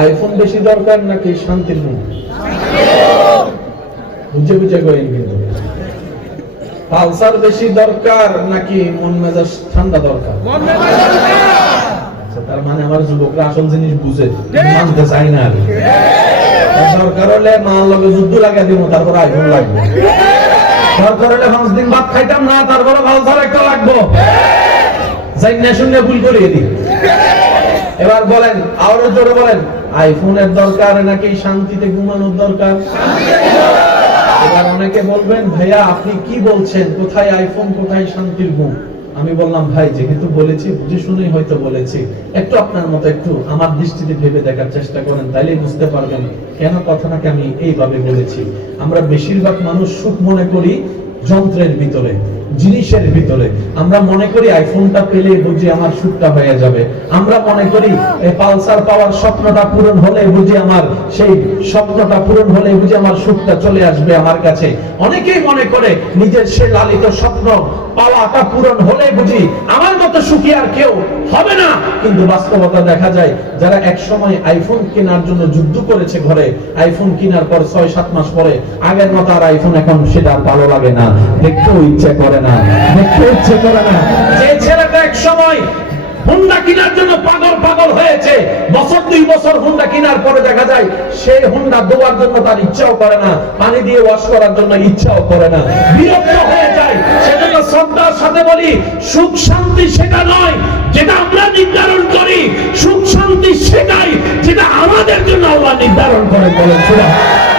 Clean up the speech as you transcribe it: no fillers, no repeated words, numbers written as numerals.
IPhone বেশি দরকার নাকি শান্তির মুখ? বুঝে বুঝে করেন কিন্তু। পালসার বেশি দরকার নাকি মন মেজাজ ঠান্ডা দরকার? তার মানে আমার যুবকরা আসল জিনিস বুঝে, মানতে চাই না। দরকার হলে মার লগে যুদ্ধ লাগিয়ে দিব, তারপর আইফোন লাগবে। দরকার হলে 5 দিন ভাত খাইতাম না, তারপরে পালসার একটা লাগবো। যাই না শুনলে ভুল করিয়ে দিই। এবার বলেন, আরো জোরে বলেন, আইফোনের দরকার নাকি শান্তিতে ঘুমানোর দরকার? এবার অনেকে বলবেন, ভাইয়া আপনি কি বলছেন, কোথায় আইফোন কোথায় শান্তির ঘুম? আমি বললাম, ভাই যেহেতু বলেছি বুঝে শুনেই হয়তো বলেছি, একটু আপনার মতো একটু আমার দৃষ্টিতে ভেবে দেখার চেষ্টা করেন, তাইলেই বুঝতে পারবেন কেন কথাটাকে আমি এইভাবে বলেছি। আমরা বেশিরভাগ মানুষ সুখ মনে করি যন্ত্রের ভিতরে, জিনিসের ভিতরে। আমরা মনে করি আইফোনটা পেলে বুঝি আমার সুখটা হয়ে যাবে। আমরা মনে করি পালসার পাওয়ার স্বপ্নটা পূরণ হলে বুঝি আমার সেই স্বপ্নটা পূরণ হলে বুঝি আমার সুখটা চলে আসবে আমার কাছে। অনেকেই মনে করে নিজের সে লালিত স্বপ্ন পাওয়াটা পূরণ হলে বুঝি আমার মতো সুখী আর কেউ হবে না। কিন্তু বাস্তবতা দেখা যায়, যারা এক সময় আইফোন কেনার জন্য যুদ্ধ করেছে ঘরে, আইফোন কেনার পর 6-7 মাস পরে আগের মতো আর আইফোন এখন সেটা ভালো লাগে না, দেখতেও ইচ্ছে করে না, দেখতে ইচ্ছে করে না। যে ছেলেটা এক সময় হুন্ডা কেনার জন্য পাগল হয়েছে, বছর 2 বছর হুন্ডা কেনার পরে দেখা যায় সেই হুন্ডা ধোয়ার জন্য তার ইচ্ছাও করে না, পানি দিয়ে ওয়াশ করার জন্য ইচ্ছাও করে না, বিরক্ত হয়ে যায়। সেজন্য শ্রদ্ধার সাথে বলি, সুখ শান্তি সেটা নয় যেটা আমরা নির্ধারণ করি, সুখ শান্তি সেটাই যেটা আমাদের জন্য আল্লাহ নির্ধারণ করে। বলেন সুবহানাল্লাহ।